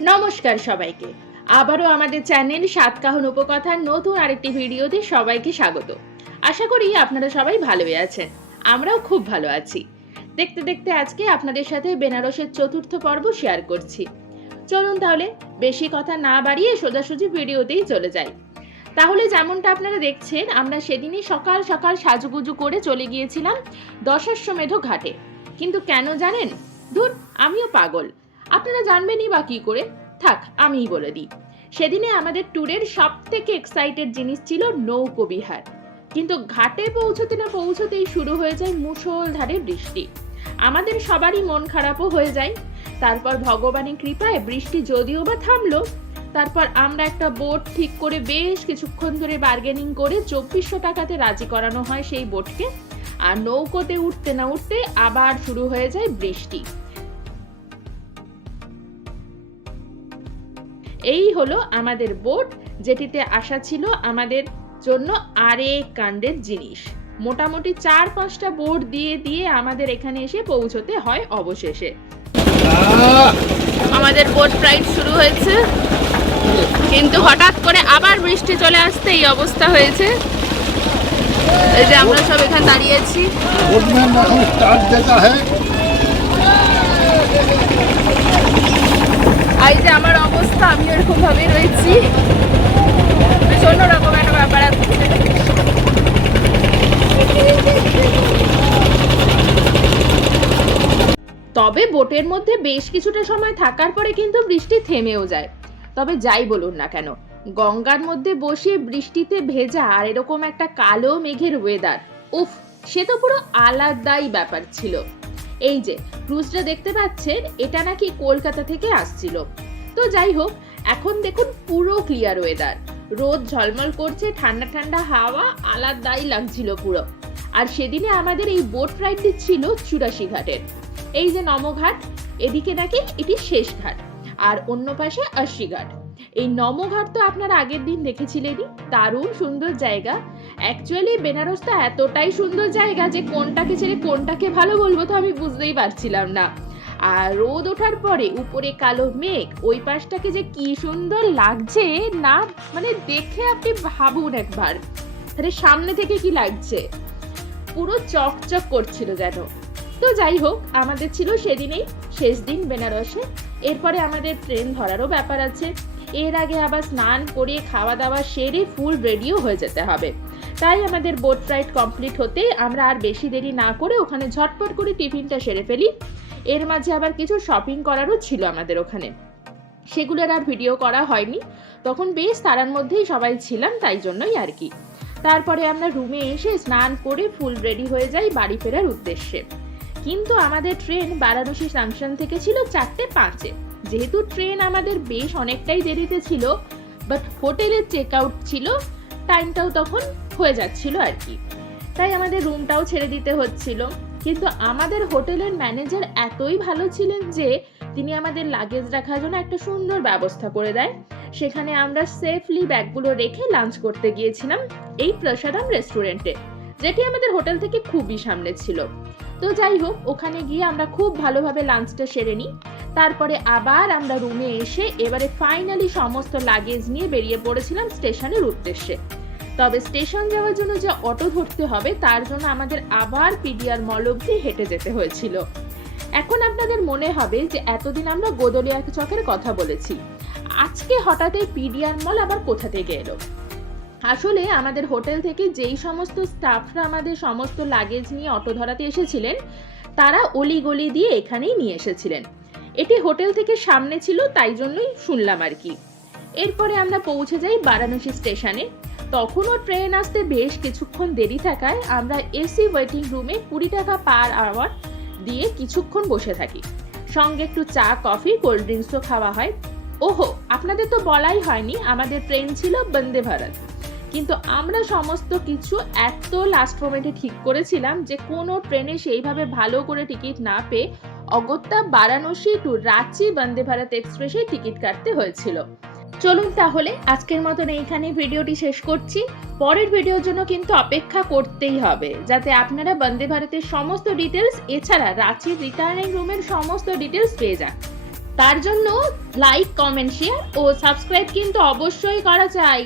নমস্কার সবাইকে। আবারও আমাদের চ্যানেল সাতকাহন উপকথার নতুন আরেকটি ভিডিওতে সবাইকে স্বাগত। আশা করি আপনারা সবাই ভালোই আছেন। আমরাও খুব ভালো আছি। দেখতে দেখতে আজকে আপনাদের সাথে বেনারসের চতুর্থ পর্ব শেয়ার করছি। চলুন তাহলে বেশি কথা না বাড়িয়ে সোজাসুজি ভিডিওতেই চলে যাই। তাহলে যেমনটা আপনারা দেখছেন, আমরা সেদিনই সকাল সকাল সাজুগুজু করে চলে গিয়েছিলাম দশাশ্বমেধ ঘাটে। কিন্তু কেন জানেন? ধুর, আমিও পাগল। আপনারা জানবেনই বা কি করে? থাক, আমিই বলে দিই। সেদিনে আমাদের ট্যুরের সব থেকে এক্সাইটেড জিনিস ছিল নৌকোবিহার। কিন্তু ঘাটে পৌঁছতে না পৌঁছতেই শুরু হয়ে যায় মুষলধারে বৃষ্টি। আমাদের সবারই মন খারাপও হয়ে যায়। তারপর ভগবানের কৃপায় বৃষ্টি যদিও বা থামলো, তারপর আমরা একটা বোট ঠিক করে বেশ কিছুক্ষণ ধরে বার্গেনিং করে 2400 টাকাতে রাজি করানো হয় সেই বোটকে। আর নৌকোতে উঠতে না উঠতে আবার শুরু হয়ে যায় বৃষ্টি। এই হলো আমাদের বোট, যেটিতে আসা ছিল আমাদের জন্য আরেক কাণ্ডের জিনিস। মোটামুটি 4-5টা বোট দিয়ে দিয়ে আমাদের এখানে এসে পৌঁছতে হয় অবশেষে। আমাদের বোট রাইড শুরু হয়েছে, কিন্তু হঠাৎ করে আবার বৃষ্টি চলে আসতে এই অবস্থা হয়েছে। এই যে আমরা সব এখানে দাঁড়িয়েছি। এই যে আমার অবস্থা, আমি এরকম ভাবে রয়েছি। ভীষণ রকম একটা ব্যাপার আছে। তবে বোটের মধ্যে বেশ কিছুটা সময় থাকার পরে কিন্তু বৃষ্টি থেমেও যায়। তবে যাই বলুন না কেন, গঙ্গার মধ্যে বসে বৃষ্টিতে ভেজা আর এরকম একটা কালো মেঘের ওয়েদার, উফ, সে তো পুরো আলাদাই ব্যাপার ছিল। এই যে ক্রুজটা দেখতে পাচ্ছেন, এটা নাকি কলকাতা থেকে আসছিল। তো যাই হোক, এখন দেখুন পুরো ক্লিয়ার ওয়েদার, রোদ ঝলমল করছে, ঠান্ডা ঠান্ডা হাওয়া, আলাদাই লাগছিল পুরো। আর সেদিনে আমাদের এই বোট রাইডটি ছিল 84 ঘাটের। এই যে নমঘাট, এদিকে নাকি এটি শেষ ঘাট, আর অন্য পাশে 80 ঘাট। এই নমঘাট তো আপনারা আগের দিন দেখেছিলেনই, দারুণ সুন্দর জায়গা। অ্যাকচুয়ালি বেনারসটা এতটাই সুন্দর জায়গা যে কোনটাকে ছেড়ে কোনটাকে ভালো বলবো তো আমি বুঝতেই পারছিলাম না। আর রোদ ওঠার পরে উপরে কালো মেঘ, ওই পাশটাকে যে কি সুন্দর লাগছে না, মানে দেখে আপনি ভাবুন একবার, তাহলে সামনে থেকে কি লাগছে, পুরো চকচক করছিল যেন। তো যাই হোক, আমাদের ছিল সেদিনেই শেষ দিন বেনারসে। এরপরে আমাদের ট্রেন ধরারও ব্যাপার আছে। এর আগে আবার স্নান করে খাওয়া দাওয়া সেরে ফুল রেডিও হয়ে যেতে হবে। তাই আমাদের বোট রাইড কমপ্লিট হতে আমরা আর বেশি দেরি না করে ওখানে ঝটপট করে টিফিনটা সেরে ফেলি। এর মাঝে আবার কিছু শপিং করারও ছিল আমাদের ওখানে, সেগুলোর আর ভিডিও করা হয়নি, তখন বেশ তাড়ার মধ্যেই সবাই ছিলাম, তাই জন্যই আর কি। তারপরে আমরা রুমে এসে স্নান করে ফুল রেডি হয়ে যাই বাড়ি ফেরার উদ্দেশ্যে। কিন্তু আমাদের ট্রেন বারাণসী জাংশন থেকে ছিল 4:05-এ। যেহেতু ট্রেন আমাদের বেশ অনেকটাই দেরিতে ছিল, বাট হোটেলের চেক আউট ছিল, টাইমটাও তখন হয়ে যাচ্ছিল আর কি, তাই আমাদের রুমটাও ছেড়ে দিতে হচ্ছিল। কিন্তু আমাদের হোটেলের ম্যানেজার এতই ভালো ছিলেন যে তিনি আমাদের লাগেজ রাখার জন্য একটা সুন্দর ব্যবস্থা করে দেয়। সেখানে আমরা সেফলি ব্যাগগুলো রেখে লাঞ্চ করতে গিয়েছিলাম এই প্রসাদম রেস্টুরেন্টে, যেটি আমাদের হোটেল থেকে খুবই সামনে ছিল। তো যাই হোক, ওখানে গিয়ে আমরা খুব ভালোভাবে লাঞ্চটা সেরে নিই। তারপরে আবার আমরা রুমে এসে এবারে ফাইনালি সমস্ত লাগেজ নিয়ে বেরিয়ে পড়েছিলাম স্টেশনের উদ্দেশ্যে। তবে স্টেশন যাওয়ার জন্য যে অটো ধরতে হবে, তার জন্য আমাদের আবার পিডিআর মল অবধি হেঁটে যেতে হয়েছিল। এখন আপনাদের মনে হবে যে এতদিন আমরা গোদলিয়া চকের কথা বলেছি, আজকে হঠাৎ এই পিডিআর মল আবার কোথা থেকে এলো? আসলে আমাদের হোটেল থেকে যেই সমস্ত স্টাফরা আমাদের সমস্ত লাগেজ নিয়ে অটো ধরাতে এসেছিলেন, তারা অলিগলি দিয়ে এখানেই নিয়ে এসেছিলেন। এটি হোটেল থেকে সামনে ছিল, তাই জন্যই শুনলাম আর কি। এরপরে আমরা পৌঁছে যাই বারাণসী স্টেশনে। তখনও ট্রেন আসতে বেশ কিছুক্ষণ দেরি থাকায় আমরা এসি ওয়েটিং রুমে 20 টাকা পার আওয়ার দিয়ে কিছুক্ষণ বসে থাকি। সঙ্গে একটু চা, কফি, কোল্ড ড্রিঙ্কসও খাওয়া হয়। ওহো, আপনাদের তো বলাই হয়নি, আমাদের ট্রেন ছিল বন্দে ভারত। কিন্তু আমরা সমস্ত কিছু এত লাস্ট মোমেন্টে ঠিক করেছিলাম যে কোনো ট্রেনে সেইভাবে ভালো করে টিকিট না পেয়ে অগত্যা বারাণসী টু রাঁচি বন্দে ভারত এক্সপ্রেসে টিকিট কাটতে হয়েছিল। চলুন তাহলে আজকের মতন এইখানে ভিডিওটি শেষ করছি। পরের ভিডিওর জন্য কিন্তু অপেক্ষা করতেই হবে, যাতে আপনারা বন্দে ভারতের সমস্ত ডিটেলস এছাড়া রাঁচির রিটার্নিং রুমের সমস্ত ডিটেলস পেয়ে যান। তার জন্য লাইক, কমেন্ট, শেয়ার ও সাবস্ক্রাইব কিন্তু অবশ্যই করা চাই।